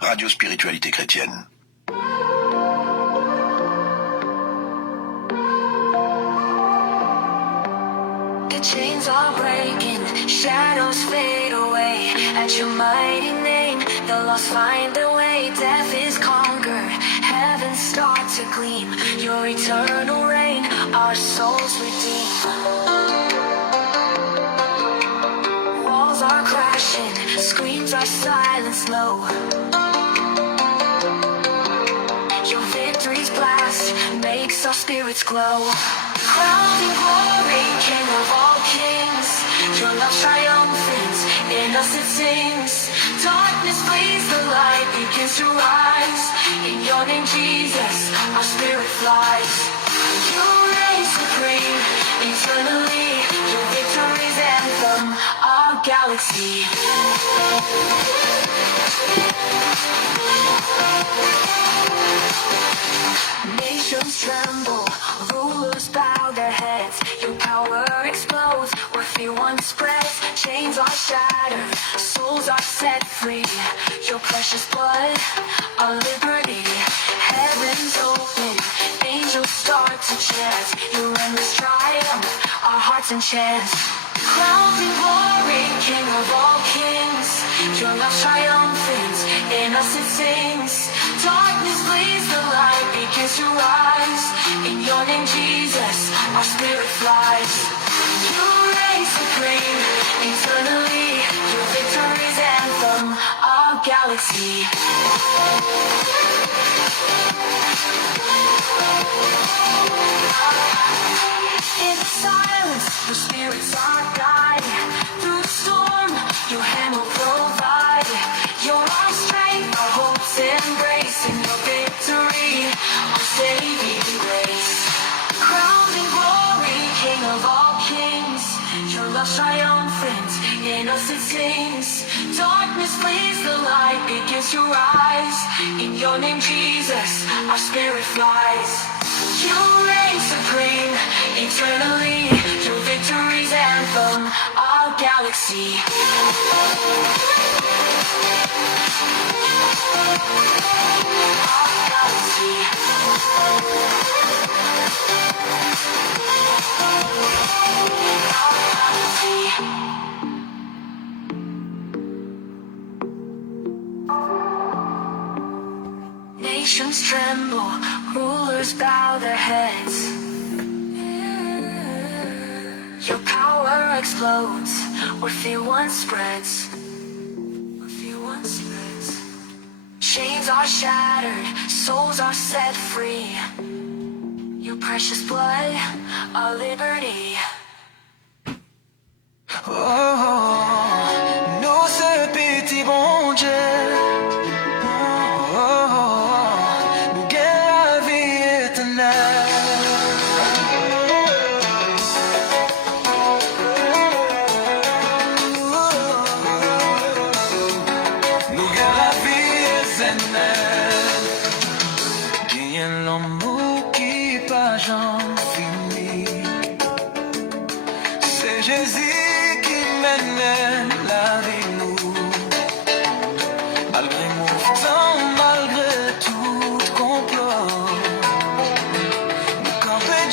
Radio Spiritualité Chrétienne. The chains are breaking, shadows fade away. At your mighty name, the lost find their way. Death is conquered, heavens start to gleam. Your eternal reign, our souls redeem. Walls are crashing, screams are silenced low. Your victory's blast makes our spirits glow. Crowned in glory, King of all kings, your love triumphant, in us it sings. Darkness flees, the light begins to rise. In your name, Jesus, our spirit flies. You reign supreme, eternally, your victory's anthem, our galaxy. Nations tremble, rulers bow their heads. Your power explodes where fear once spreads. Chains are shattered, souls are set free. Your precious blood, our liberty. Heavens open, angels start to chant. Your endless triumph, our hearts enchant. Crowned in glory, King of all kings, your love triumphant, in us it sings. Darkness flees, the light begins to rise. In your name, Jesus, our spirit flies. You reign supreme, eternally, your victory's anthem, our galaxy. In the silence, your spirits are guiding. Through the storm, your hand will provide. You're our strength, our hope's embrace. In your victory, our saving grace. Crowned in glory, King of all kings, your love triumphant, in us it sings. Darkness flees, the light begins to rise. In your name, Jesus, our spirit flies. You reign supreme, eternally, your victory's anthem, our galaxy. Our galaxy. Our galaxy. Nations tremble, rulers bow their heads. Your power explodes where fear once spreads. Chains are shattered, souls are set free. Your precious blood, our liberty. Oh, nous ce petit bon Dieu. C'est Jésus qui mène la vie nous. Malgré mon temps, malgré tout complot, nous campons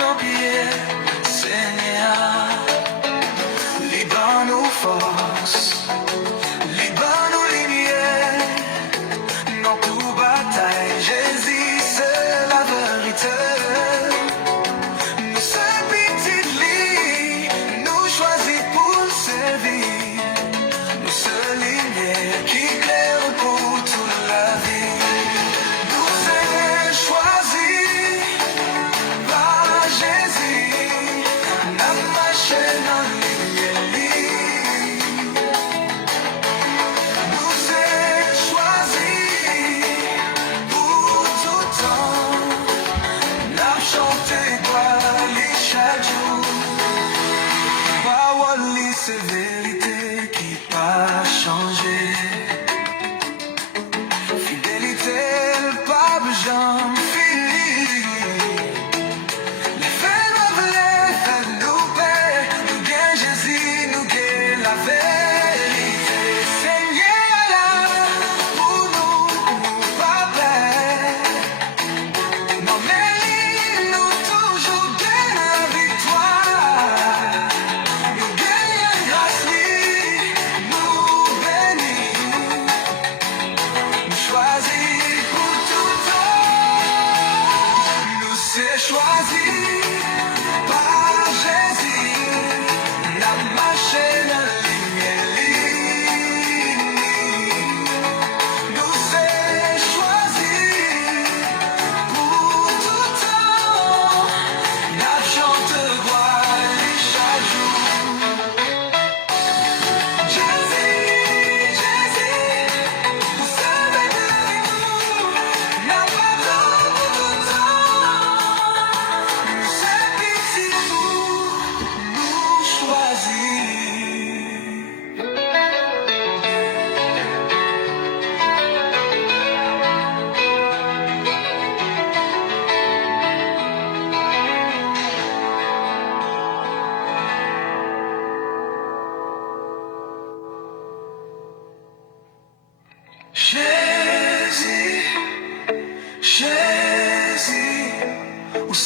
nos pieds, Seigneur. Libre nos forces, libre nos lumières, dans toute bataille, Jésus c'est la vérité. Keep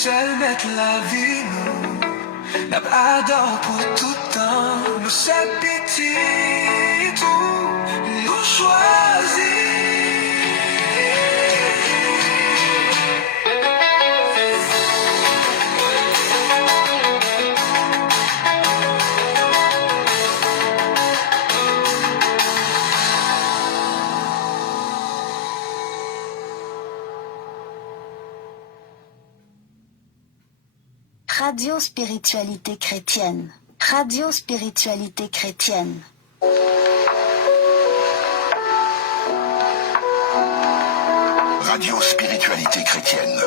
selmet la vie nous n'a pas d'or pour tout temps. Nous cette pitié tout nous choisit. Radio Spiritualité Chrétienne. Radio Spiritualité Chrétienne. Radio Spiritualité Chrétienne.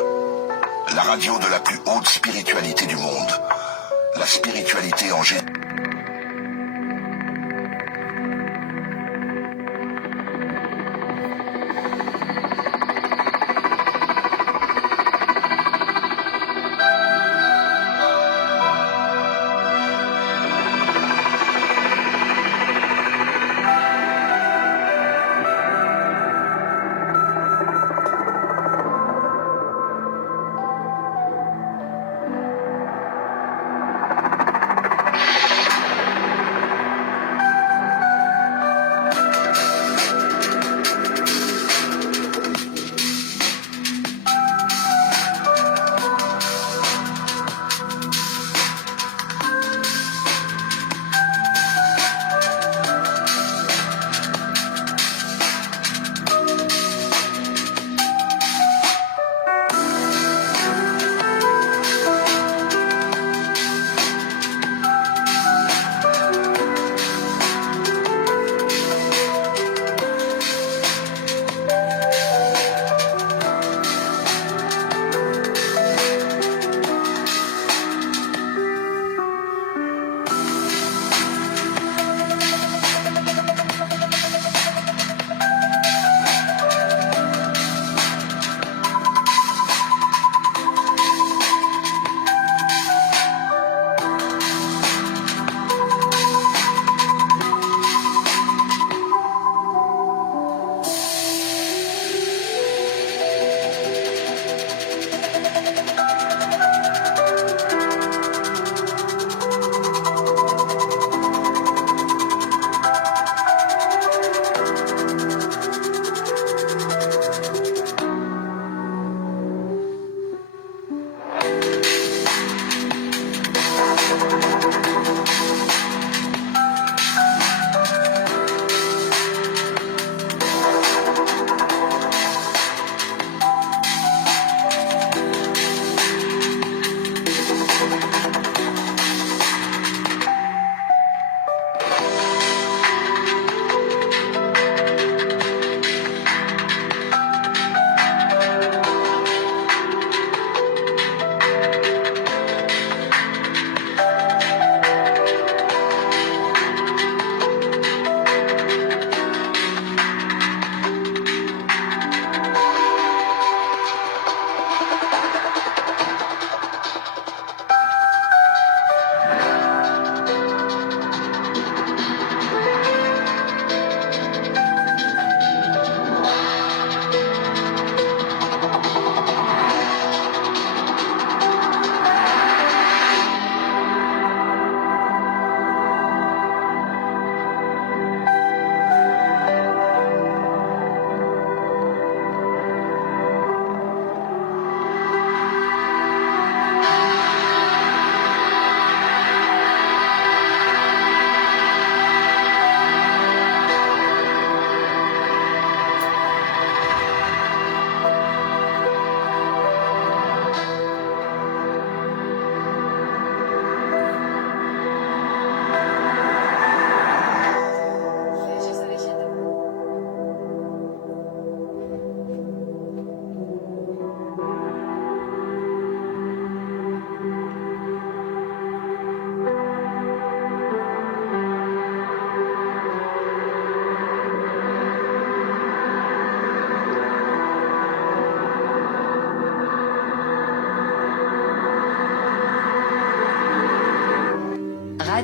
La radio de la plus haute spiritualité du monde. La spiritualité en Jésus.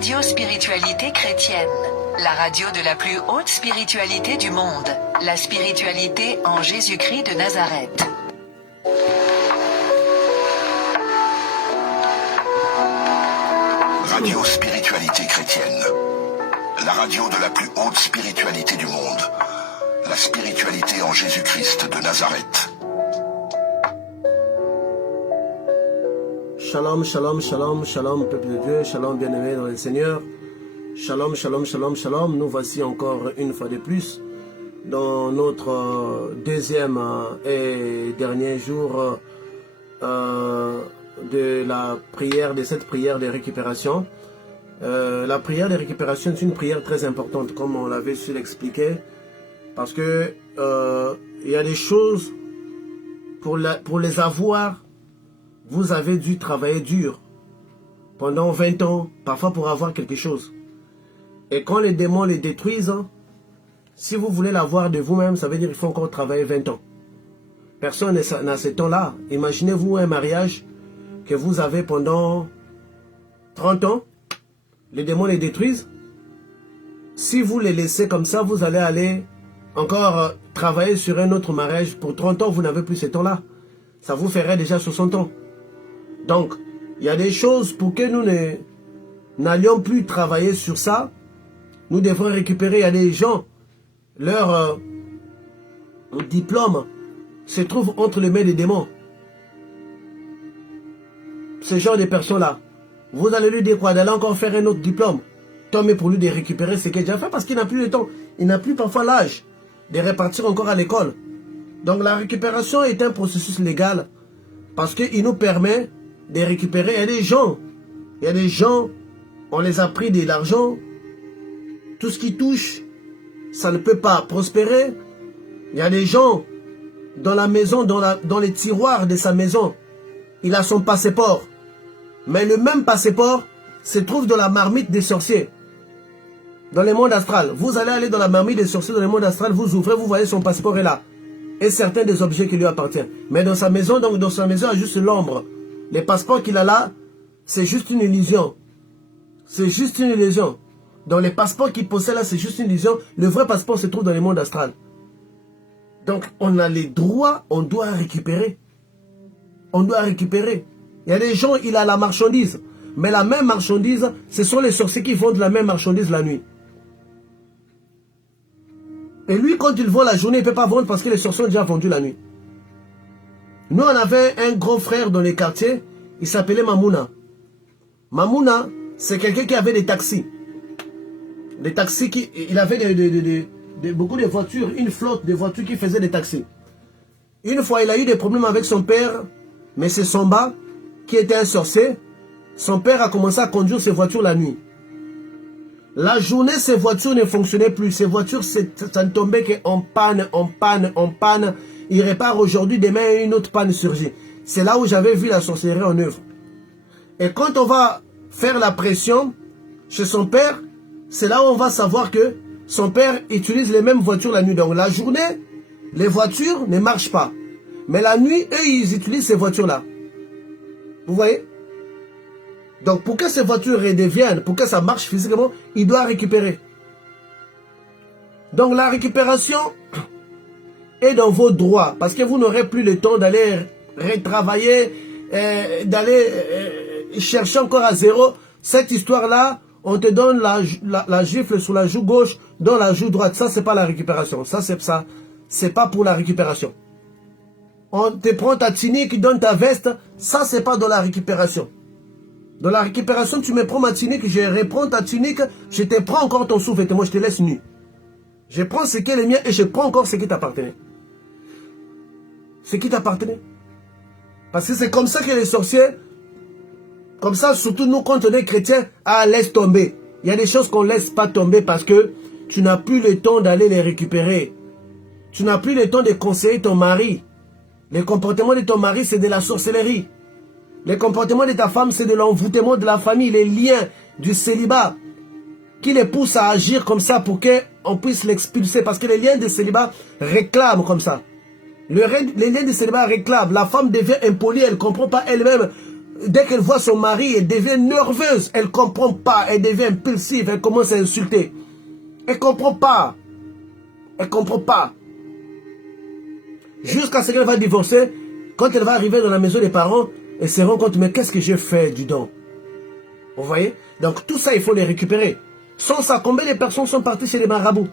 Radio Spiritualité Chrétienne, la radio de la plus haute spiritualité du monde, la spiritualité en Jésus-Christ de Nazareth. Radio Spiritualité Chrétienne. La radio de la plus haute spiritualité du monde. La spiritualité en Jésus-Christ de Nazareth. Shalom, shalom, shalom, shalom, peuple de Dieu, shalom, bien-aimés dans le Seigneur. Shalom, shalom, shalom, shalom. Nous voici encore une fois de plus dans notre deuxième et dernier jour de la prière, de cette prière de récupération. La prière de récupération est une prière très importante, comme on l'avait su l'expliquer, parce que il y a des choses, pour les avoir, vous avez dû travailler dur pendant 20 ans, parfois pour avoir quelque chose. Et quand les démons les détruisent, si vous voulez l'avoir de vous-même, ça veut dire qu'il faut encore travailler 20 ans. Personne n'a ce temps-là. Imaginez-vous un mariage que vous avez pendant 30 ans, les démons les détruisent. Si vous les laissez comme ça, vous allez aller encore travailler sur un autre mariage. Pour 30 ans, vous n'avez plus ce temps-là. Ça vous ferait déjà 60 ans. Donc, il y a des choses pour que nous n'allions plus travailler sur ça. Nous devons récupérer. Il y a des gens, leur diplôme se trouve entre les mains des démons. Ce genre de personnes-là, vous allez lui dire quoi? D'aller encore faire un autre diplôme. Tant mieux pour lui de récupérer ce qu'il a déjà fait parce qu'il n'a plus le temps. Il n'a plus parfois l'âge de repartir encore à l'école. Donc la récupération est un processus légal parce qu'il nous permet de récupérer. Il y a des gens, on les a pris de l'argent. Tout ce qui touche, ça ne peut pas prospérer. Il y a des gens dans la maison, dans les tiroirs de sa maison, il a son passeport. Mais le même passeport se trouve dans la marmite des sorciers. Dans le monde astral. Vous allez aller dans la marmite des sorciers, dans le monde astral, vous ouvrez, vous voyez son passeport est là. Et certains des objets qui lui appartiennent. Mais dans sa maison, donc dans sa maison, il y a juste l'ombre. Les passeports qu'il a là, c'est juste une illusion. C'est juste une illusion. Dans les passeports qu'il possède là, c'est juste une illusion. Le vrai passeport se trouve dans le monde astral. Donc, on a les droits, on doit récupérer. On doit récupérer. Il y a des gens, il a la marchandise. Mais la même marchandise, ce sont les sorciers qui vendent la même marchandise la nuit. Et lui, quand il vend la journée, il ne peut pas vendre parce que les sorciers ont déjà vendu la nuit. Nous, on avait un grand frère dans les quartiers, il s'appelait Mamouna. Mamouna, c'est quelqu'un qui avait des taxis. Des taxis, il avait beaucoup de voitures, une flotte de voitures qui faisaient des taxis. Une fois, il a eu des problèmes avec son père, M. Somba, qui était un sorcier. Son père a commencé à conduire ses voitures la nuit. La journée, ces voitures ne fonctionnaient plus. Ces voitures, ça ne tombait qu'en panne, en panne, en panne. Il répare aujourd'hui, demain, une autre panne surgit. C'est là où j'avais vu la sorcellerie en œuvre. Et quand on va faire la pression chez son père, c'est là où on va savoir que son père utilise les mêmes voitures la nuit. Donc la journée, les voitures ne marchent pas. Mais la nuit, eux, ils utilisent ces voitures-là. Vous voyez? Donc pour que ces voitures redeviennent, pour que ça marche physiquement, il doit récupérer. Donc la récupération est dans vos droits. Parce que vous n'aurez plus le temps d'aller retravailler, d'aller chercher encore à zéro. Cette histoire-là, on te donne la gifle sur la joue gauche, dans la joue droite. Ça, c'est pas la récupération. Ça, c'est pas pour la récupération. On te prend ta tunique, donne ta veste. Ça, c'est pas dans la récupération. Dans la récupération, tu me prends ma tunique, je reprends ta tunique, je te prends encore ton sous-vêtement, je te laisse nu. Je prends ce qui est le mien et je prends encore ce qui t'appartenait. Ce qui t'appartenait. Parce que c'est comme ça que les sorciers, comme ça, surtout nous, quand on est chrétiens, laisse tomber. Il y a des choses qu'on ne laisse pas tomber parce que tu n'as plus le temps d'aller les récupérer. Tu n'as plus le temps de conseiller ton mari. Le comportement de ton mari, c'est de la sorcellerie. Le comportement de ta femme, c'est de l'envoûtement de la famille, les liens du célibat qui les poussent à agir comme ça pour qu'on puisse l'expulser. Parce que les liens de célibat réclament comme ça. Les liens de célibat réclament. La femme devient impolie, elle ne comprend pas elle-même. Dès qu'elle voit son mari, elle devient nerveuse. Elle ne comprend pas, elle devient impulsive, elle commence à insulter. Elle ne comprend pas. Elle ne comprend pas. Jusqu'à ce qu'elle va divorcer, quand elle va arriver dans la maison des parents, elle se rend compte, mais qu'est-ce que j'ai fait, dis donc? Vous voyez? Donc tout ça, il faut les récupérer. Sans ça, combien de personnes sont parties chez les marabouts?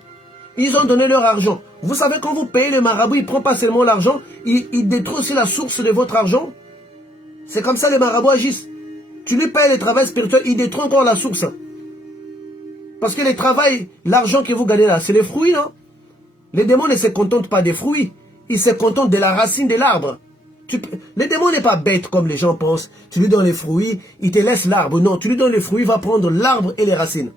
Ils ont donné leur argent. Vous savez, quand vous payez le marabout, il ne prend pas seulement l'argent, il détruit aussi la source de votre argent. C'est comme ça les marabouts agissent. Tu lui payes le travail spirituel, il détruit encore la source. Parce que le travail, l'argent que vous gagnez là, c'est les fruits, non? Les démons ne se contentent pas des fruits. Ils se contentent de la racine de l'arbre. Le démon n'est pas bête comme les gens pensent. Tu lui donnes les fruits, il te laisse l'arbre. Non, tu lui donnes les fruits, il va prendre l'arbre et les racines.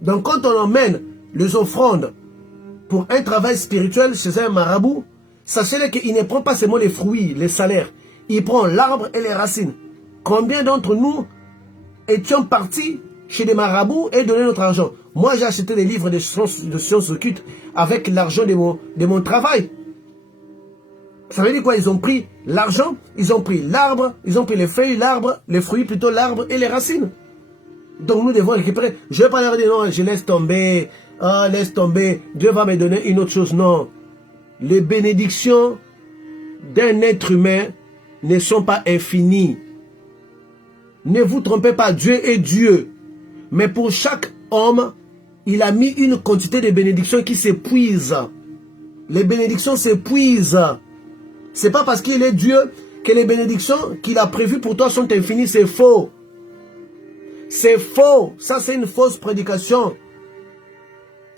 Donc quand on emmène les offrandes pour un travail spirituel chez un marabout, sachez qu'il ne prend pas seulement les fruits, les salaires. Il prend l'arbre et les racines. Combien d'entre nous étions partis chez des marabouts et donné notre argent? Moi, j'ai acheté des livres de sciences occultes avec l'argent de mon travail. Ça veut dire quoi? Ils ont pris l'argent, ils ont pris l'arbre, ils ont pris les feuilles, l'arbre, les fruits plutôt, l'arbre et les racines. Donc nous devons récupérer. Je ne vais pas leur dire non, je laisse tomber, oh, laisse tomber, Dieu va me donner une autre chose. Non. Les bénédictions d'un être humain ne sont pas infinies. Ne vous trompez pas, Dieu est Dieu. Mais pour chaque homme, il a mis une quantité de bénédictions qui s'épuise. Les bénédictions s'épuisent. C'est pas parce qu'il est Dieu que les bénédictions qu'il a prévues pour toi sont infinies. C'est faux. C'est faux. Ça, c'est une fausse prédication.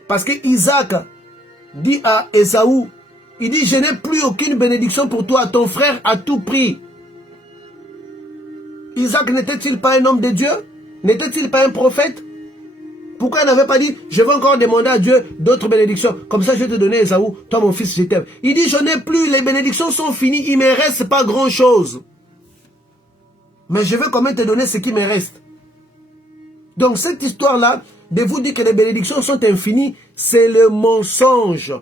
Parce que Isaac dit à Ésaü, il dit, je n'ai plus aucune bénédiction pour toi, ton frère a tout pris. Isaac n'était-il pas un homme de Dieu? N'était-il pas un prophète? Pourquoi il n'avait pas dit, je vais encore demander à Dieu d'autres bénédictions? Comme ça, je vais te donner Ésaü, toi mon fils, je t'aime. Il dit, je n'ai plus, les bénédictions sont finies, il ne me reste pas grand-chose. Mais je vais quand même te donner ce qui me reste. Donc cette histoire-là, de vous dire que les bénédictions sont infinies, c'est le mensonge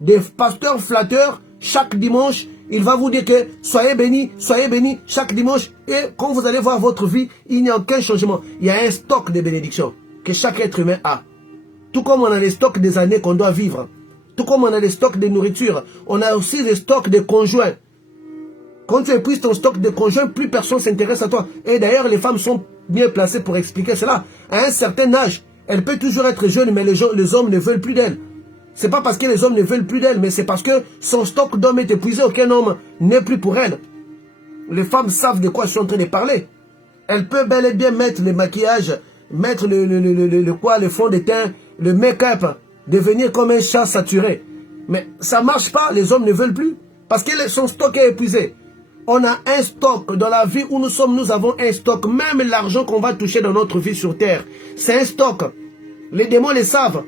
des pasteurs flatteurs. Chaque dimanche, il va vous dire que soyez bénis chaque dimanche. Et quand vous allez voir votre vie, il n'y a aucun changement. Il y a un stock de bénédictions que chaque être humain a. Tout comme on a les stocks des années qu'on doit vivre. Tout comme on a les stocks de nourriture. On a aussi les stocks de conjoints. Quand tu épuises ton stock de conjoints, plus personne ne s'intéresse à toi. Et d'ailleurs, les femmes sont bien placées pour expliquer cela. À un certain âge, elle peut toujours être jeune, mais les hommes ne veulent plus d'elle. C'est pas parce que les hommes ne veulent plus d'elle, mais c'est parce que son stock d'hommes est épuisé. Aucun homme n'est plus pour elle. Les femmes savent de quoi je suis en train de parler. Elle peut bel et bien mettre le maquillage, mettre le fond de teint, le make-up, devenir comme un chat saturé. Mais ça marche pas, les hommes ne veulent plus. Parce que son stock est épuisé. On a un stock dans la vie où nous sommes, nous avons un stock. Même l'argent qu'on va toucher dans notre vie sur terre, c'est un stock. Les démons le savent.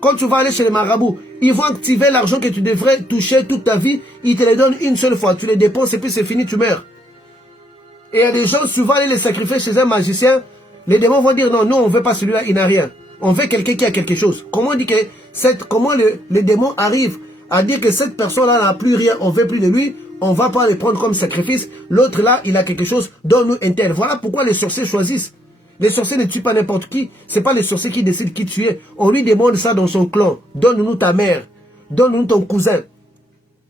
Quand tu vas aller chez les marabouts, ils vont activer l'argent que tu devrais toucher toute ta vie. Ils te les donnent une seule fois. Tu les dépenses et puis c'est fini, tu meurs. Et il y a des gens, souvent, aller les sacrifier chez un magicien. Les démons vont dire non, nous on ne veut pas celui-là, il n'a rien. On veut quelqu'un qui a quelque chose. Comment on dit que comment les démons arrivent à dire que cette personne-là n'a plus rien, on ne veut plus de lui, on ne va pas les prendre comme sacrifice. L'autre là, il a quelque chose, donne-nous un tel. Voilà pourquoi les sorciers choisissent. Les sorciers ne tuent pas n'importe qui. Ce n'est pas les sorciers qui décident qui tuer. On lui demande ça dans son clan. Donne-nous ta mère. Donne-nous ton cousin.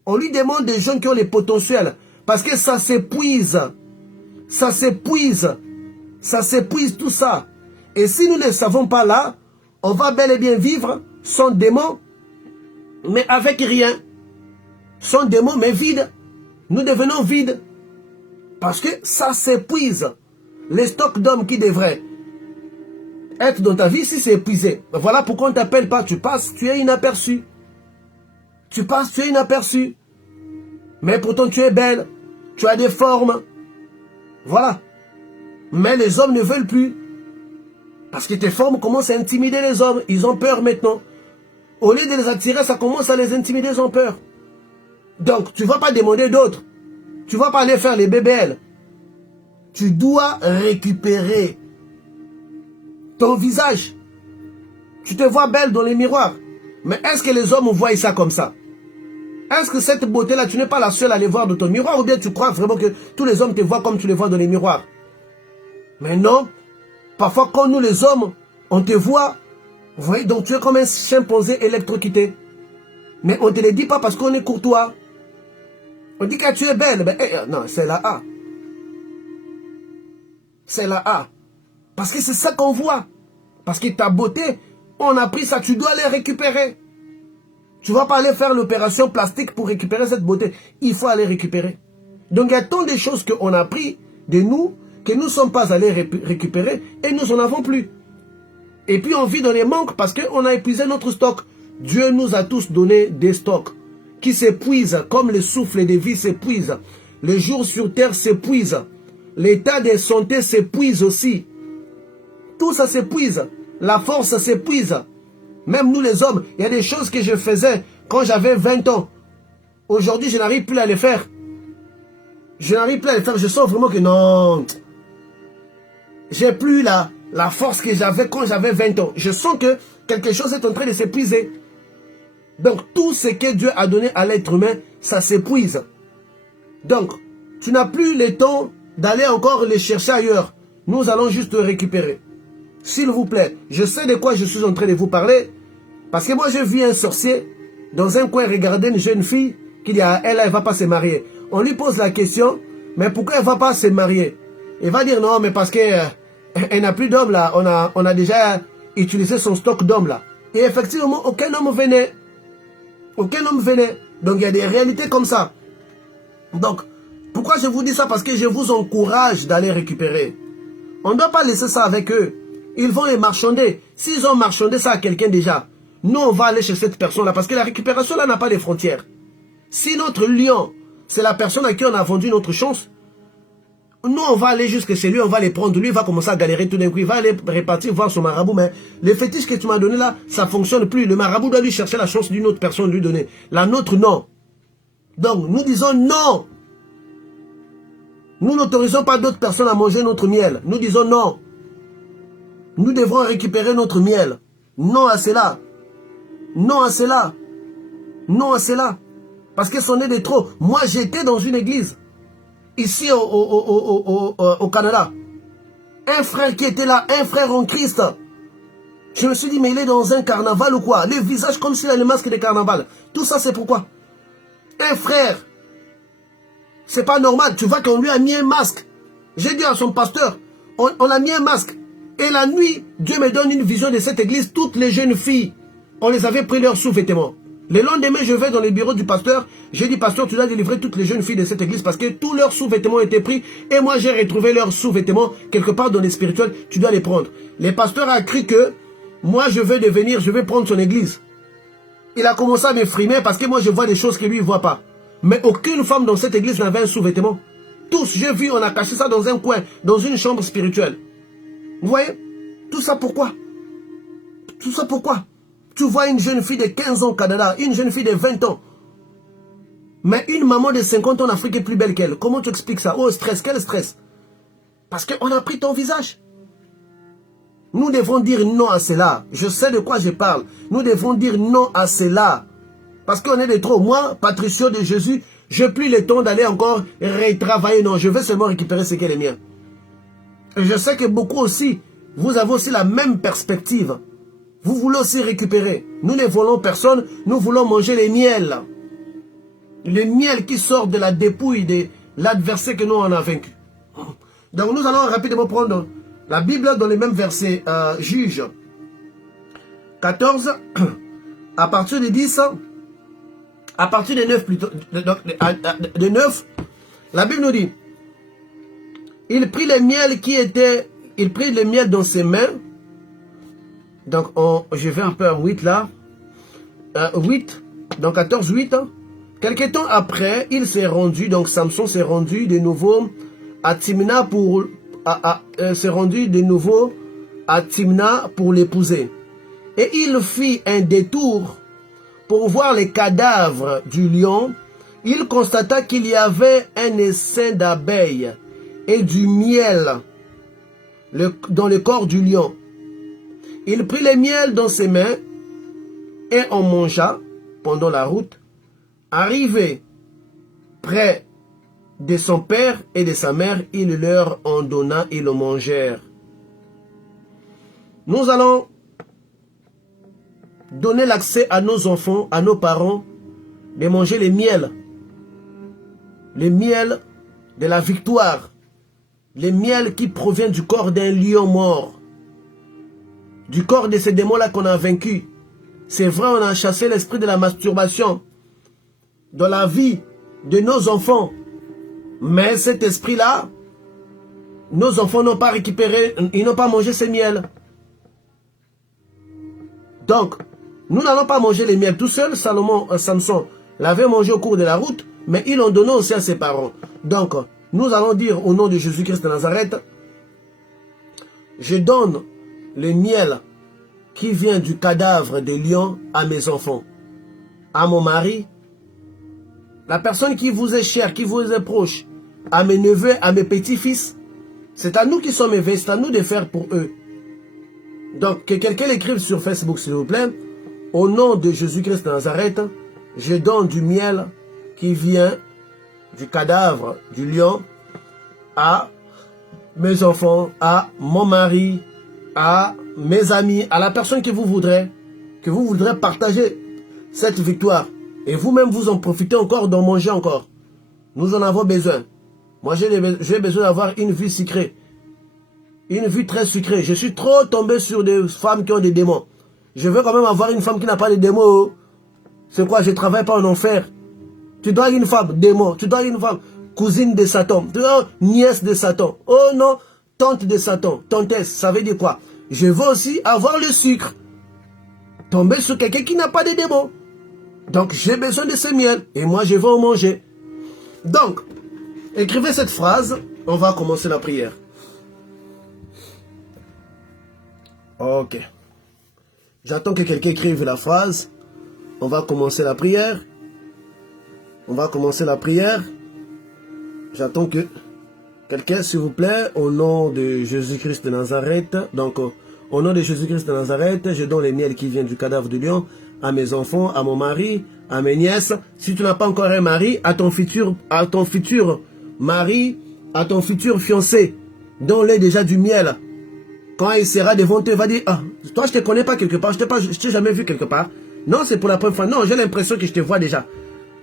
On lui demande des gens qui ont les potentiels. Parce que ça s'épuise. Ça s'épuise. Ça s'épuise tout ça. Et si nous ne savons pas là, on va bel et bien vivre sans démon, mais avec rien. Sans démon, mais vide. Nous devenons vides. Parce que ça s'épuise. Les stocks d'hommes qui devraient être dans ta vie, si c'est épuisé. Voilà pourquoi on ne t'appelle pas. Tu passes, tu es inaperçu. Tu passes, tu es inaperçu. Mais pourtant tu es belle. Tu as des formes. Voilà. Mais les hommes ne veulent plus. Parce que tes formes commencent à intimider les hommes. Ils ont peur maintenant. Au lieu de les attirer, ça commence à les intimider, ils ont peur. Donc, tu ne vas pas demander d'autres. Tu ne vas pas aller faire les BBL. Tu dois récupérer ton visage. Tu te vois belle dans les miroirs. Mais est-ce que les hommes voient ça comme ça? Est-ce que cette beauté-là, tu n'es pas la seule à les voir dans ton miroir? Ou bien tu crois vraiment que tous les hommes te voient comme tu les vois dans les miroirs? Mais non. Parfois, quand nous les hommes, on te voit, vous voyez, donc tu es comme un chimpanzé électrocuté. Mais on ne te le dit pas parce qu'on est courtois. On dit que tu es belle. Ben, non, c'est la A. c'est la A. Parce que c'est ça qu'on voit. Parce que ta beauté, on a pris ça, tu dois les récupérer. Tu ne vas pas aller faire l'opération plastique pour récupérer cette beauté. Il faut aller récupérer. Donc il y a tant de choses qu'on a pris de nous, que nous ne sommes pas allés récupérer et nous n'en avons plus. Et puis on vit dans les manques parce qu'on a épuisé notre stock. Dieu nous a tous donné des stocks qui s'épuisent comme le souffle de vie s'épuise. Les jours sur terre s'épuisent. L'état de santé s'épuise aussi. Tout ça s'épuise. La force s'épuise. Même nous les hommes, il y a des choses que je faisais quand j'avais 20 ans. Aujourd'hui, je n'arrive plus à les faire. Je n'arrive plus à les faire. Je sens vraiment que non. J'ai plus la force que j'avais quand j'avais 20 ans. Je sens que quelque chose est en train de s'épuiser. Donc, tout ce que Dieu a donné à l'être humain, ça s'épuise. Donc, tu n'as plus le temps d'aller encore les chercher ailleurs. Nous allons juste récupérer. S'il vous plaît, je sais de quoi je suis en train de vous parler. Parce que moi, j'ai vu un sorcier dans un coin regarder une jeune fille qui dit à elle, elle ne va pas se marier. On lui pose la question, mais pourquoi elle ne va pas se marier? Il va dire non, mais parce qu'elle n'a plus d'hommes là. On a déjà utilisé son stock d'hommes là. Et effectivement, aucun homme venait. Aucun homme venait. Donc il y a des réalités comme ça. Donc, pourquoi je vous dis ça? Parce que je vous encourage d'aller récupérer. On ne doit pas laisser ça avec eux. Ils vont les marchander. S'ils ont marchandé ça à quelqu'un déjà, nous on va aller chez cette personne-là. Parce que la récupération là n'a pas de frontières. Si notre lion, c'est la personne à qui on a vendu notre chance, nous on va aller jusqu'à chez lui, on va les prendre. Lui il va commencer à galérer tout d'un coup. Il va aller répartir, voir son marabout. Mais les fétiches que tu m'as donné là, ça ne fonctionne plus. Le marabout doit lui chercher la chance d'une autre personne, lui donner. La nôtre, non. Donc nous disons non. Nous n'autorisons pas d'autres personnes à manger notre miel. Nous disons non. Nous devrons récupérer notre miel. Non à cela. Non à cela. Non à cela. Parce que c'en est de trop. Moi, j'étais dans une église. Ici au Canada. Un frère qui était là. Un frère en Christ. Je me suis dit, mais il est dans un carnaval ou quoi? Le visage comme s'il a le masque de carnaval. Tout ça, c'est pourquoi? Un frère. C'est pas normal. Tu vois qu'on lui a mis un masque. J'ai dit à son pasteur, on a mis un masque. Et la nuit, Dieu me donne une vision de cette église. Toutes les jeunes filles, on les avait pris leurs sous-vêtements. Le lendemain, je vais dans le bureau du pasteur. J'ai dit, pasteur, tu dois délivrer toutes les jeunes filles de cette église parce que tous leurs sous-vêtements étaient pris. Et moi, j'ai retrouvé leurs sous-vêtements quelque part dans les spirituels. Tu dois les prendre. Le pasteur a cru que moi, je vais prendre son église. Il a commencé à me frimer parce que moi, je vois des choses que lui ne voit pas. Mais aucune femme dans cette église n'avait un sous-vêtement. Tous, j'ai vu, on a caché ça dans un coin, dans une chambre spirituelle. Vous voyez? Tout ça pourquoi? Tout ça pourquoi? Tu vois une jeune fille de 15 ans au Canada, une jeune fille de 20 ans. Mais une maman de 50 ans en Afrique est plus belle qu'elle. Comment tu expliques ça? Oh, stress, quel stress? Parce qu'on a pris ton visage. Nous devons dire non à cela. Je sais de quoi je parle. Nous devons dire non à cela. Parce qu'on est de trop. Moi, Patricio de Jésus, je n'ai plus le temps d'aller encore retravailler. Non, je vais seulement récupérer ce qui est le mien. Et je sais que beaucoup aussi, vous avez aussi la même perspective. Vous voulez aussi récupérer. Nous ne volons personne, nous voulons manger les miels. Le miel qui sort de la dépouille de l'adversaire que nous on a vaincu. Donc nous allons rapidement prendre la Bible dans les mêmes versets. Juge 14, à partir de 10, à partir de 9 plutôt, de 9, la Bible nous dit, il prit le miel dans ses mains. Donc, je vais un peu en 8 là. 8, donc 14, 8. Quelque temps après, il s'est rendu, donc Samson s'est rendu de nouveau à Timna pour l'épouser. Et il fit un détour pour voir les cadavres du lion. Il constata qu'il y avait un essaim d'abeilles et du miel dans le corps du lion. Il prit le miel dans ses mains et en mangea pendant la route. Arrivé près de son père et de sa mère, il leur en donna et le mangèrent. Nous allons donner l'accès à nos enfants, à nos parents, de manger le miel de la victoire. Le miel qui provient du corps d'un lion mort. Du corps de ces démons-là qu'on a vaincus. C'est vrai, on a chassé l'esprit de la masturbation dans la vie de nos enfants. Mais cet esprit-là, nos enfants n'ont pas récupéré, ils n'ont pas mangé ces miels. Donc, nous n'allons pas manger les miels tout seuls. Samson l'avait mangé au cours de la route, mais ils l'ont donné aussi à ses parents. Donc, nous allons dire au nom de Jésus-Christ de Nazareth, je donne le miel qui vient du cadavre de lion à mes enfants, à mon mari, la personne qui vous est chère, qui vous est proche, à mes neveux, à mes petits-fils. C'est à nous qui sommes éveillés, c'est à nous de faire pour eux. Donc, que quelqu'un l'écrive sur Facebook, s'il vous plaît. Au nom de Jésus-Christ de Nazareth, je donne du miel qui vient du cadavre du lion à mes enfants, à mon mari, à mes amis, à la personne que vous voudrez partager cette victoire. Et vous-même, vous en profitez encore d'en manger encore. Nous en avons besoin. Moi, j'ai besoin d'avoir une vie sucrée. Une vie très sucrée. Je suis trop tombé sur des femmes qui ont des démons. Je veux quand même avoir une femme qui n'a pas de démons. C'est quoi? Je ne travaille pas en enfer. Tu dois une femme démon. Tu dois une femme cousine de Satan. Tu dois nièce de Satan. Oh non, tante de Satan. Tantesse, ça veut dire quoi? Je veux aussi avoir le sucre. Tomber sur quelqu'un qui n'a pas de démons. Donc, j'ai besoin de ce miel. Et moi, je vais en manger. Donc, écrivez cette phrase. On va commencer la prière. Ok. J'attends que quelqu'un écrive la phrase. On va commencer la prière. On va commencer la prière. J'attends que quelqu'un, s'il vous plaît, au nom de Jésus-Christ de Nazareth. Donc, au nom de Jésus-Christ de Nazareth, je donne les miels qui viennent du cadavre du lion à mes enfants, à mon mari, à mes nièces. Si tu n'as pas encore un mari, à ton futur mari, à ton futur fiancé, donne-le déjà du miel. Quand il sera devant toi, il va dire, ah, toi je te connais pas quelque part, je t'ai jamais vu quelque part. Non, c'est pour la première fois. Non, j'ai l'impression que je te vois déjà.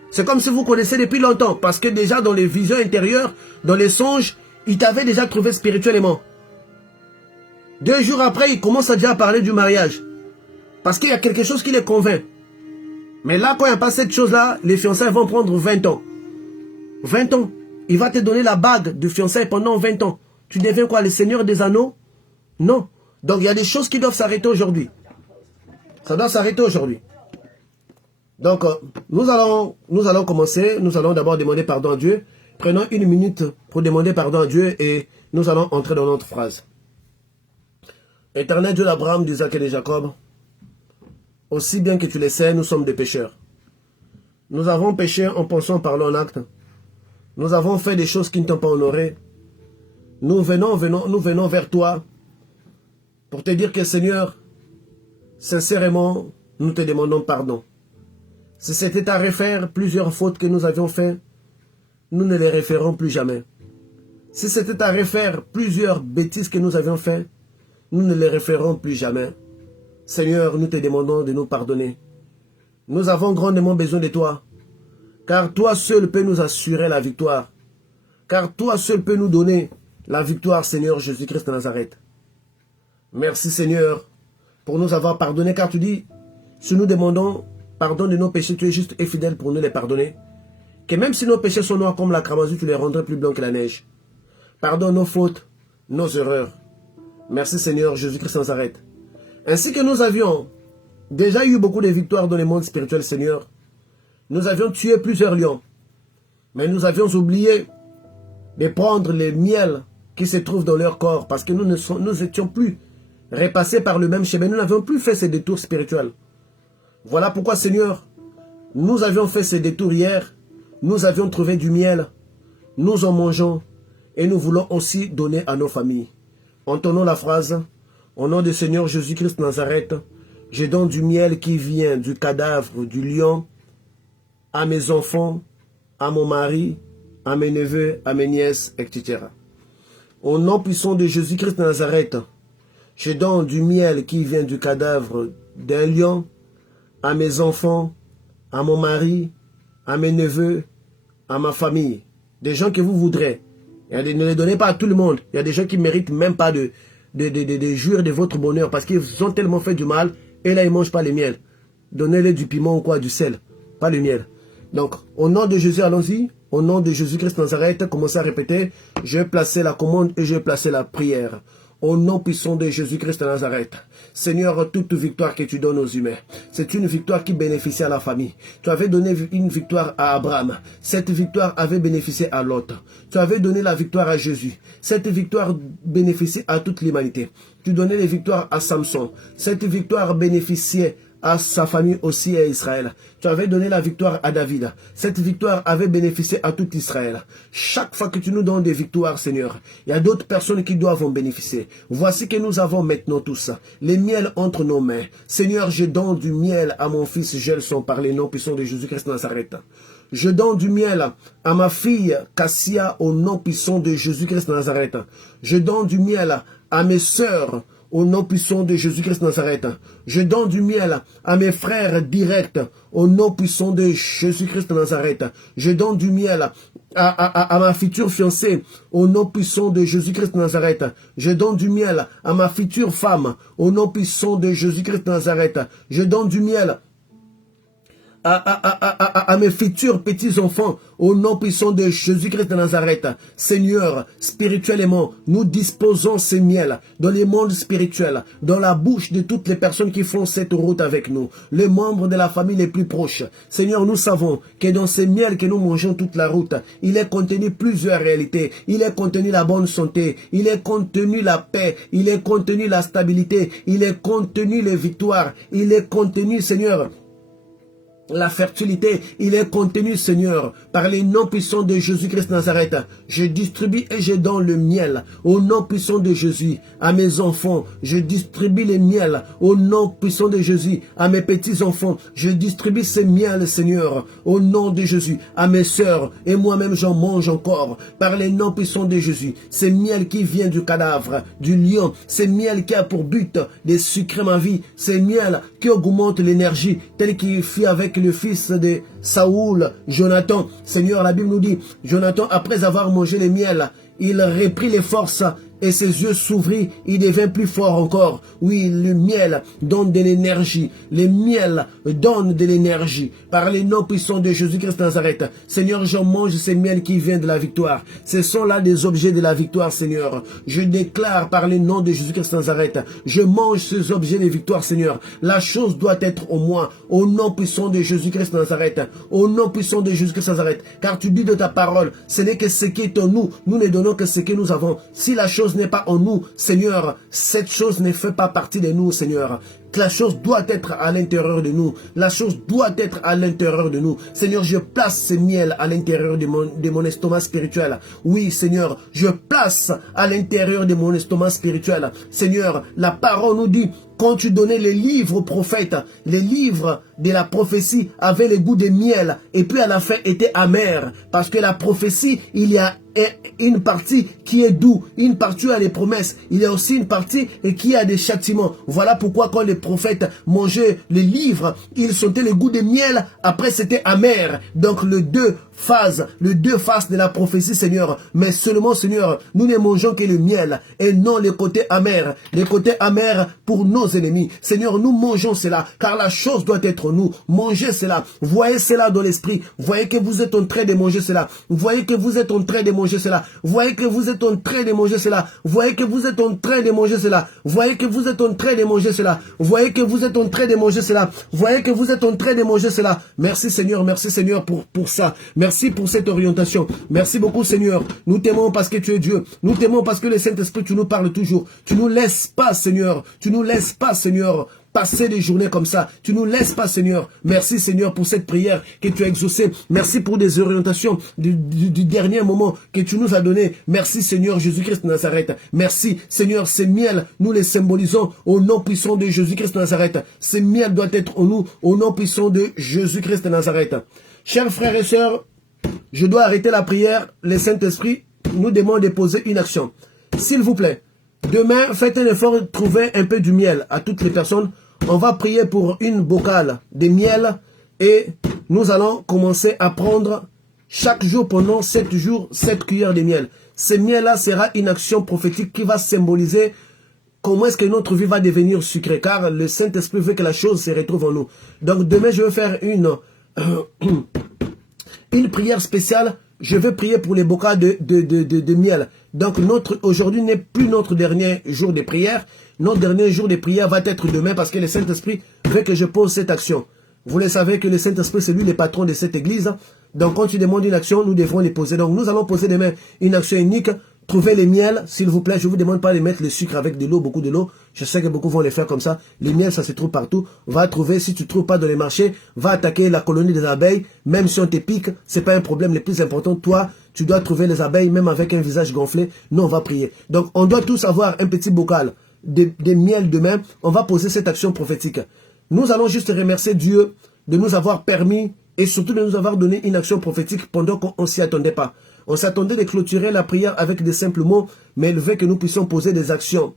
C'est comme si vous connaissez depuis longtemps, parce que déjà dans les visions intérieures, dans les songes, il t'avait déjà trouvé spirituellement. 2 jours après, il commence à déjà parler du mariage. Parce qu'il y a quelque chose qui les convainc. Mais là, quand il n'y a pas cette chose-là, les fiançailles vont prendre 20 ans. 20 ans. Il va te donner la bague de fiançailles pendant 20 ans. Tu deviens quoi, le Seigneur des Anneaux? Non. Donc, il y a des choses qui doivent s'arrêter aujourd'hui. Ça doit s'arrêter aujourd'hui. Donc, nous allons commencer. Nous allons d'abord demander pardon à Dieu. Prenons 1 minute pour demander pardon à Dieu et nous allons entrer dans notre phrase. Éternel Dieu d'Abraham, d'Isaac et de Jacob, aussi bien que tu le sais, nous sommes des pécheurs. Nous avons péché en pensant, en parlant, en acte. Nous avons fait des choses qui ne t'ont pas honoré. Nous venons vers toi pour te dire que Seigneur, sincèrement, nous te demandons pardon. Si c'était à refaire plusieurs fautes que nous avions faites, nous ne les referons plus jamais. Si c'était à refaire plusieurs bêtises que nous avions faites, nous ne les referons plus jamais. Seigneur, nous te demandons de nous pardonner. Nous avons grandement besoin de toi, car toi seul peux nous assurer la victoire. Car toi seul peux nous donner la victoire, Seigneur Jésus-Christ de Nazareth. Merci Seigneur pour nous avoir pardonné, car tu dis, si nous demandons pardon de nos péchés, tu es juste et fidèle pour nous les pardonner. Que même si nos péchés sont noirs comme la cramoisi, tu les rendrais plus blancs que la neige. Pardonne nos fautes, nos erreurs. Merci Seigneur Jésus-Christ de Nazareth. Ainsi que nous avions déjà eu beaucoup de victoires dans le monde spirituel, Seigneur. Nous avions tué plusieurs lions. Mais nous avions oublié de prendre les miels qui se trouvent dans leur corps. Parce que nous n'étions plus repassés par le même chemin. Nous n'avions plus fait ces détours spirituels. Voilà pourquoi, Seigneur, nous avions fait ces détours hier. Nous avions trouvé du miel. Nous en mangeons. Et nous voulons aussi donner à nos familles. Entendons la phrase. Au nom du Seigneur Jésus-Christ de Nazareth, je donne du miel qui vient du cadavre du lion à mes enfants, à mon mari, à mes neveux, à mes nièces, etc. Au nom puissant de Jésus-Christ de Nazareth, je donne du miel qui vient du cadavre d'un lion à mes enfants, à mon mari, à mes neveux, à ma famille, des gens que vous voudrez, Ne les donnez pas à tout le monde. Il y a des gens qui ne méritent même pas de jouir de votre bonheur parce qu'ils ont tellement fait du mal et là ils ne mangent pas les miels. Donnez-les du piment ou quoi, du sel, pas le miel. Donc, au nom de Jésus, allons-y. Au nom de Jésus-Christ Nazareth, commencez à répéter. Je vais placer la commande et je vais placer la prière. Au nom puissant de Jésus-Christ de Nazareth. Seigneur, toute victoire que tu donnes aux humains, c'est une victoire qui bénéficie à la famille. Tu avais donné une victoire à Abraham. Cette victoire avait bénéficié à Lot. Tu avais donné la victoire à Jésus. Cette victoire bénéficie à toute l'humanité. Tu donnais les victoires à Samson. Cette victoire bénéficiait à sa famille aussi et à Israël. Tu avais donné la victoire à David. Cette victoire avait bénéficié à tout Israël. Chaque fois que tu nous donnes des victoires, Seigneur, il y a d'autres personnes qui doivent en bénéficier. Voici que nous avons maintenant tous les miels entre nos mains. Seigneur, je donne du miel à mon fils Gelson par les noms puissants de Jésus-Christ Nazareth. Je donne du miel à ma fille Cassia au nom puissant de Jésus-Christ Nazareth. Je donne du miel à mes sœurs au nom puissant de Jésus-Christ Nazareth. Je donne du miel à mes frères directs au nom puissant de Jésus-Christ Nazareth. Je donne du miel à ma future fiancée au nom puissant de Jésus-Christ Nazareth. Je donne du miel à ma future femme au nom puissant de Jésus-Christ Nazareth. Je donne du miel à mes futurs petits-enfants, au nom puissant de Jésus-Christ de Nazareth. Seigneur, spirituellement, nous disposons ces miels dans les mondes spirituels, dans la bouche de toutes les personnes qui font cette route avec nous, les membres de la famille les plus proches. Seigneur, nous savons que dans ces miels que nous mangeons toute la route, il est contenu plusieurs réalités. Il est contenu la bonne santé, il est contenu la paix, il est contenu la stabilité, il est contenu les victoires, il est contenu, Seigneur, la fertilité. Il est contenu, Seigneur, par les noms puissants de Jésus-Christ Nazareth. Je distribue et je donne le miel au nom puissant de Jésus à mes enfants. Je distribue les miels au nom puissant de Jésus à mes petits-enfants. Je distribue ces miels, Seigneur, au nom de Jésus à mes sœurs. Et moi-même, j'en mange encore par les noms puissants de Jésus. Ces miels qui vient du cadavre, du lion. Ces miels qui a pour but de sucrer ma vie. Ces miels qui augmentent l'énergie, tel qu'il fit avec le fils de Saoul, Jonathan. Seigneur, la Bible nous dit, Jonathan, après avoir mangé les miels, il reprit les forces et ses yeux s'ouvrirent, il devint plus fort encore. Oui, le miel donne de l'énergie. Le miel donne de l'énergie. Par les noms puissants de Jésus-Christ Nazareth. Seigneur, je mange ces miels qui viennent de la victoire. Ce sont là des objets de la victoire, Seigneur. Je déclare par les noms de Jésus-Christ Nazareth. Je mange ces objets de victoire, Seigneur. La chose doit être au moins. Au nom puissant de Jésus-Christ Nazareth. Au nom puissant de Jésus-Christ Nazareth. Car tu dis de ta parole, ce n'est que ce qui est en nous. Nous ne donnons que ce que nous avons. Si la chose n'est pas en nous, Seigneur, cette chose ne fait pas partie de nous, Seigneur. La chose doit être à l'intérieur de nous. La chose doit être à l'intérieur de nous. Seigneur, je place ce miel à l'intérieur de mon estomac spirituel. Oui, Seigneur, je place à l'intérieur de mon estomac spirituel. Seigneur, la parole nous dit, quand tu donnais les livres aux prophètes, les livres de la prophétie avaient le goût de miel et puis à la fin étaient amers. Parce que la prophétie, il y a une partie qui est doux, une partie a des promesses, il y a aussi une partie qui a des châtiments. Voilà pourquoi quand les prophètes mangeaient les livres, ils sentaient le goût de miel, après c'était amer. Donc les deux faces de la prophétie, Seigneur. Mais seulement, Seigneur, nous ne mangeons que le miel et non le côté amer. Le côté amer pour nos ennemis. Seigneur, nous mangeons cela car la chose doit être nous. Mangez cela. Voyez cela dans l'esprit. Voyez que vous êtes en train de manger cela. Voyez que vous êtes en train de manger cela. Voyez que vous êtes en train de manger cela. Voyez que vous êtes en train de manger cela. Voyez que vous êtes en train de manger cela. Voyez que vous êtes en train de manger cela. Voyez que vous êtes en train de manger cela. Merci Seigneur pour ça. Merci pour cette orientation. Merci beaucoup Seigneur. Nous t'aimons parce que tu es Dieu. Nous t'aimons parce que le Saint-Esprit, tu nous parles toujours. Tu nous laisses pas Seigneur. Tu nous laisses pas Seigneur passer des journées comme ça. Tu nous laisses pas Seigneur. Merci Seigneur pour cette prière que tu as exaucée. Merci pour des orientations du dernier moment que tu nous as donné. Merci Seigneur Jésus-Christ de Nazareth. Merci Seigneur, ces miels, nous les symbolisons au nom puissant de Jésus-Christ de Nazareth. Ces miels doivent être en nous au nom puissant de Jésus-Christ de Nazareth. Chers frères et sœurs, je dois arrêter la prière. Le Saint-Esprit nous demande de poser une action. S'il vous plaît, demain, faites un effort, trouvez un peu du miel à toutes les personnes. On va prier pour une bocale de miel et nous allons commencer à prendre Chaque jour, pendant 7 jours, 7 cuillères de miel. Ce miel-là sera une action prophétique qui va symboliser comment est-ce que notre vie va devenir sucrée. Car le Saint-Esprit veut que la chose se retrouve en nous. Donc demain, je vais faire une prière spéciale. Je vais prier pour les bocaux de miel. Donc aujourd'hui n'est plus notre dernier jour de prière. Notre dernier jour de prière va être demain parce que le Saint-Esprit veut que je pose cette action. Vous le savez que le Saint-Esprit, c'est lui le patron de cette église. Donc quand tu demandes une action, nous devrons les poser. Donc nous allons poser demain une action unique. Trouvez les miels, s'il vous plaît. Je ne vous demande pas de mettre le sucre avec de l'eau, beaucoup de l'eau. Je sais que beaucoup vont les faire comme ça. Les miels, ça se trouve partout. Va trouver, si tu ne trouves pas dans les marchés, va attaquer la colonie des abeilles. Même si on te pique, ce n'est pas un problème. Le plus important, toi, tu dois trouver les abeilles, même avec un visage gonflé. Nous, on va prier. Donc on doit tous avoir un petit bocal de miel demain. On va poser cette action prophétique. Nous allons juste remercier Dieu de nous avoir permis et surtout de nous avoir donné une action prophétique pendant qu'on ne s'y attendait pas. On s'attendait de clôturer la prière avec des simples mots, mais il veut que nous puissions poser des actions.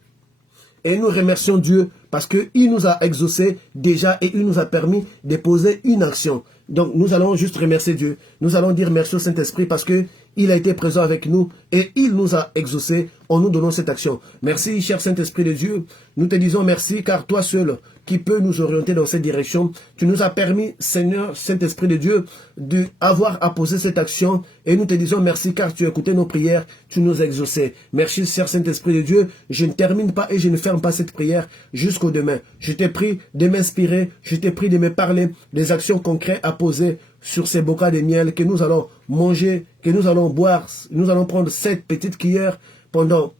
Et nous remercions Dieu parce qu'il nous a exaucés déjà et il nous a permis de poser une action. Donc nous allons juste remercier Dieu. Nous allons dire merci au Saint-Esprit parce qu'il a été présent avec nous et il nous a exaucés en nous donnant cette action. Merci cher Saint-Esprit de Dieu. Nous te disons merci car toi seul qui peux nous orienter dans cette direction. Tu nous as permis, Seigneur, Saint-Esprit de Dieu, d'avoir à poser cette action. Et nous te disons merci car tu as écouté nos prières, tu nous as exaucés. Merci, cher Saint-Esprit de Dieu. Je ne termine pas et je ne ferme pas cette prière jusqu'au demain. Je t'ai pris de m'inspirer, je t'ai pris de me parler des actions concrètes à poser sur ces bocaux de miel que nous allons manger, que nous allons boire. Nous allons prendre 7 petites cuillères pendant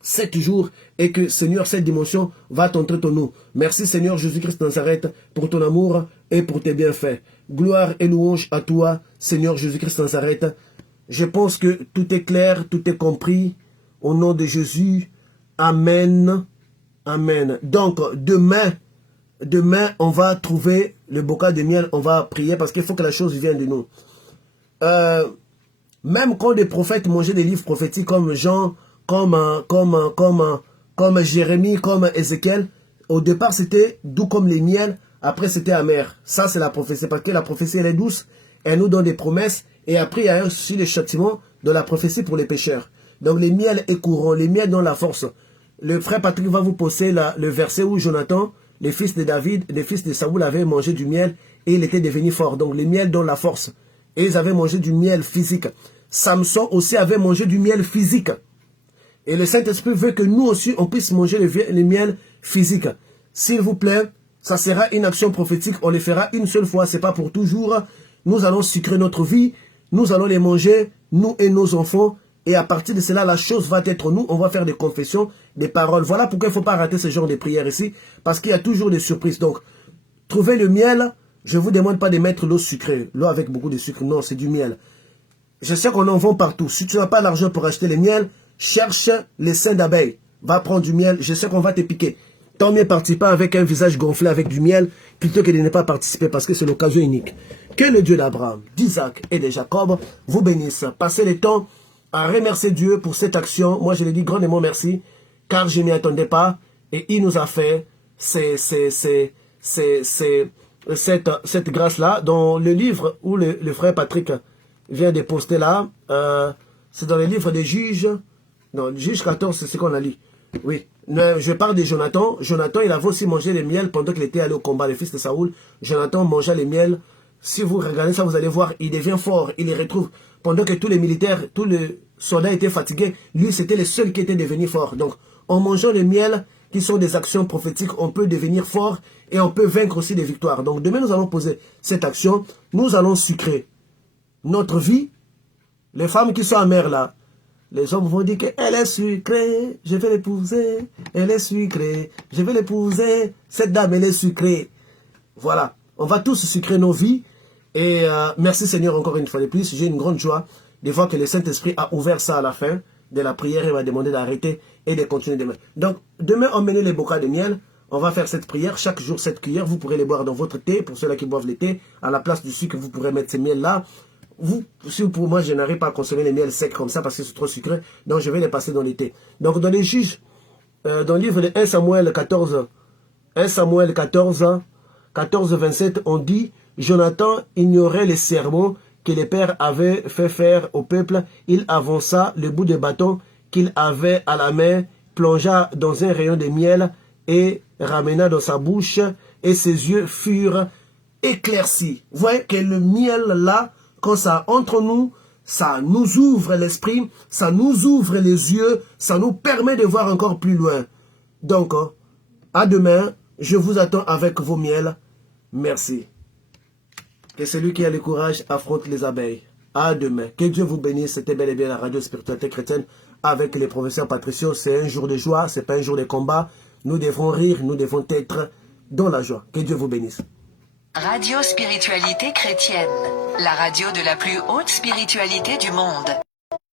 7 jours et que, Seigneur, cette dimension va t'entrer en nous. Merci, Seigneur Jésus-Christ de Nazareth, pour ton amour et pour tes bienfaits. Gloire et louange à toi, Seigneur Jésus-Christ de Nazareth. Je pense que tout est clair, tout est compris. Au nom de Jésus, Amen. Amen. Donc, demain, on va trouver le bocal de miel, on va prier parce qu'il faut que la chose vienne de nous. Même quand des prophètes mangeaient des livres prophétiques comme Jean, comme Jérémie, comme Ézéchiel, au départ c'était doux comme les miels, après c'était amer. Ça c'est la prophétie, parce que la prophétie elle est douce, elle nous donne des promesses, et après il y a aussi le châtiment de la prophétie pour les pécheurs. Donc les miels est courant, les miels donnent la force. Le frère Patrick va vous poser le verset où Jonathan, les fils de David, les fils de Saoul avaient mangé du miel et il était devenu fort. Donc les miels donnent la force. Et ils avaient mangé du miel physique. Samson aussi avait mangé du miel physique. Et le Saint-Esprit veut que nous aussi, on puisse manger le miel physique. S'il vous plaît, ça sera une action prophétique. On le fera une seule fois, c'est pas pour toujours. Nous allons sucrer notre vie. Nous allons les manger, nous et nos enfants. Et à partir de cela, la chose va être nous. On va faire des confessions, des paroles. Voilà pourquoi il ne faut pas rater ce genre de prière ici. Parce qu'il y a toujours des surprises. Donc, trouvez le miel. Je ne vous demande pas de mettre l'eau sucrée. L'eau avec beaucoup de sucre. Non, c'est du miel. Je sais qu'on en vend partout. Si tu n'as pas l'argent pour acheter le miel, cherche les seins d'abeilles. Va prendre du miel. Je sais qu'on va te piquer. Tant mieux participer avec un visage gonflé avec du miel plutôt que de ne pas participer parce que c'est l'occasion unique. Que le Dieu d'Abraham, d'Isaac et de Jacob vous bénisse. Passez le temps à remercier Dieu pour cette action. Moi, je lui dis grandement merci, car je ne m'y attendais pas. Et il nous a fait cette grâce-là. Dans le livre où le frère Patrick vient de poster là, c'est dans le livre des Juges. Non, Juge 14, c'est ce qu'on a lu. Oui. Je parle de Jonathan. Jonathan, il avait aussi mangé le miel pendant qu'il était allé au combat, le fils de Saoul. Jonathan mangeait le miel. Si vous regardez ça, vous allez voir, il devient fort. Il les retrouve. Pendant que tous les militaires, tous les soldats étaient fatigués, lui, c'était le seul qui était devenu fort. Donc, en mangeant le miel, qui sont des actions prophétiques, on peut devenir fort et on peut vaincre aussi des victoires. Donc, demain, nous allons poser cette action. Nous allons sucrer notre vie. Les femmes qui sont amères là, les hommes vont dire qu'elle est sucrée, je vais l'épouser. Elle est sucrée, je vais l'épouser. Cette dame, elle est sucrée. Voilà. On va tous sucrer nos vies. Et merci Seigneur encore une fois de plus. J'ai une grande joie de voir que le Saint-Esprit a ouvert ça à la fin de la prière. Il va demander d'arrêter et de continuer demain. Donc, demain, emmenez les bocaux de miel. On va faire cette prière. Chaque jour, cette cuillère. Vous pourrez les boire dans votre thé. Pour ceux-là qui boivent le thé, à la place du sucre, vous pourrez mettre ces miels-là. Pour moi, je n'arrive pas à consommer les miels secs comme ça parce que c'est trop sucré. Donc, je vais les passer dans le thé. Donc, dans les Juges, dans le livre de 1 Samuel 14, 27, on dit... Jonathan ignorait les sermons que les pères avaient fait faire au peuple, il avança le bout de bâton qu'il avait à la main, plongea dans un rayon de miel et ramena dans sa bouche, et ses yeux furent éclaircis. Vous voyez que le miel là, quand ça entre nous, ça nous ouvre l'esprit, ça nous ouvre les yeux, ça nous permet de voir encore plus loin. Donc, à demain, je vous attends avec vos miels. Merci. Que celui qui a le courage affronte les abeilles. À demain. Que Dieu vous bénisse. C'était bel et bien la radio Spiritualité Chrétienne avec les professeurs Patricio. C'est un jour de joie, c'est pas un jour de combat. Nous devons rire, nous devons être dans la joie. Que Dieu vous bénisse. Radio Spiritualité Chrétienne, la radio de la plus haute spiritualité du monde.